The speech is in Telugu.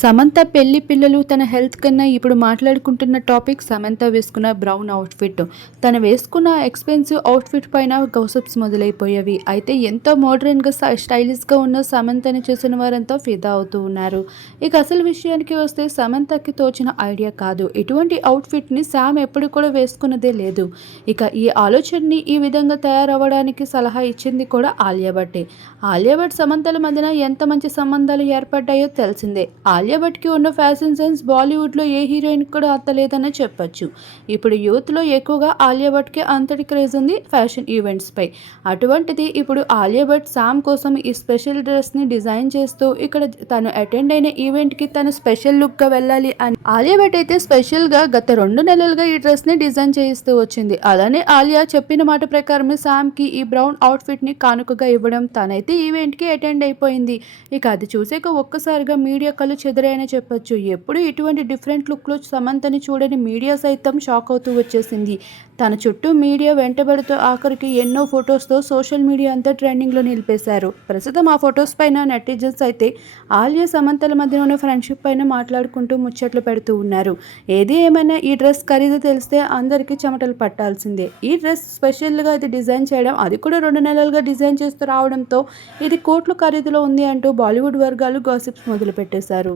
సమంత పెళ్ళి పిల్లలు తన హెల్త్ కన్నా ఇప్పుడు మాట్లాడుకుంటున్న టాపిక్ సమంత వేసుకున్న బ్రౌన్ అవుట్ఫిట్. తను వేసుకున్న ఎక్స్పెన్సివ్ అవుట్ఫిట్ పైన గౌసప్స్ మొదలైపోయేవి. అయితే ఎంతో మోడర్న్గా స్టైలిష్గా ఉన్న సమంతని చూసిన వారంతా ఫిదా అవుతూ ఉన్నారు. ఇక అసలు విషయానికి వస్తే సమంతకి తోచిన ఐడియా కాదు. ఇటువంటి అవుట్ఫిట్ని శామ్ ఎప్పుడు కూడా వేసుకున్నదే లేదు. ఇక ఈ ఆలోచనని ఈ విధంగా తయారవ్వడానికి సలహా ఇచ్చింది కూడా ఆలియా భట్టే ఆలియా భట్ సమంతల మధ్యన ఎంత మంచి సంబంధాలు ఏర్పడ్డాయో తెలిసిందే. ఆలియా భట్కి ఉన్న ఫ్యాషన్ సెన్స్ బాలీవుడ్లో ఏ హీరోయిన్ కూడా అంత లేదనే చెప్పొచ్చు. ఇప్పుడు యూత్లో ఎక్కువగా ఆలియా భట్కి అంతటి క్రేజ్ ఉంది ఫ్యాషన్ ఈవెంట్స్పై. అటువంటిది ఇప్పుడు ఆలియా భట్ సామ్ కోసం ఈ స్పెషల్ డ్రెస్ని డిజైన్ చేస్తూ ఇక్కడ తను అటెండ్ అయిన ఈవెంట్కి తను స్పెషల్ లుక్గా వెళ్ళాలి అని. ఆలియా భట్ అయితే స్పెషల్గా గత రెండు నెలలుగా ఈ డ్రెస్ని డిజైన్ చేయిస్తూ వచ్చింది. అలానే ఆలియా చెప్పిన మాట ప్రకారమే సామ్కి ఈ బ్రౌన్ అవుట్ఫిట్ని కానుకగా ఇవ్వడం తనైతే ఈవెంట్కి అటెండ్ అయిపోయింది. ఇక అది చూసాక ఒక్కసారిగా మీడియా కళ్ళు ఎదురైనా చెప్పొచ్చు. ఎప్పుడు ఇటువంటి డిఫరెంట్ లుక్లో సమంతని చూడని మీడియా సైతం షాక్ అవుతూ వచ్చేసింది. తన చుట్టూ మీడియా వెంటబడుతూ ఆఖరికి ఎన్నో ఫొటోస్తో సోషల్ మీడియా అంతా ట్రెండింగ్లో నిలిపేశారు. ప్రస్తుతం ఆ ఫొటోస్ పైన నెటిజన్స్ అయితే ఆలియా సమంతల మధ్య ఉన్న ఫ్రెండ్షిప్ పైన మాట్లాడుకుంటూ ముచ్చట్లు పెడుతూ ఉన్నారు. ఏది ఏమైనా ఈ డ్రెస్ ఖరీదు తెలిస్తే అందరికీ చెమటలు పట్టాల్సిందే. ఈ డ్రెస్ స్పెషల్గా ఇది డిజైన్ చేయడం అది కూడా రెండు నెలలుగా డిజైన్ చేస్తూ రావడంతో ఇది కోట్ల ఖరీదులో ఉంది అంటూ బాలీవుడ్ వర్గాలు గాసిప్స్ మొదలుపెట్టేశారు.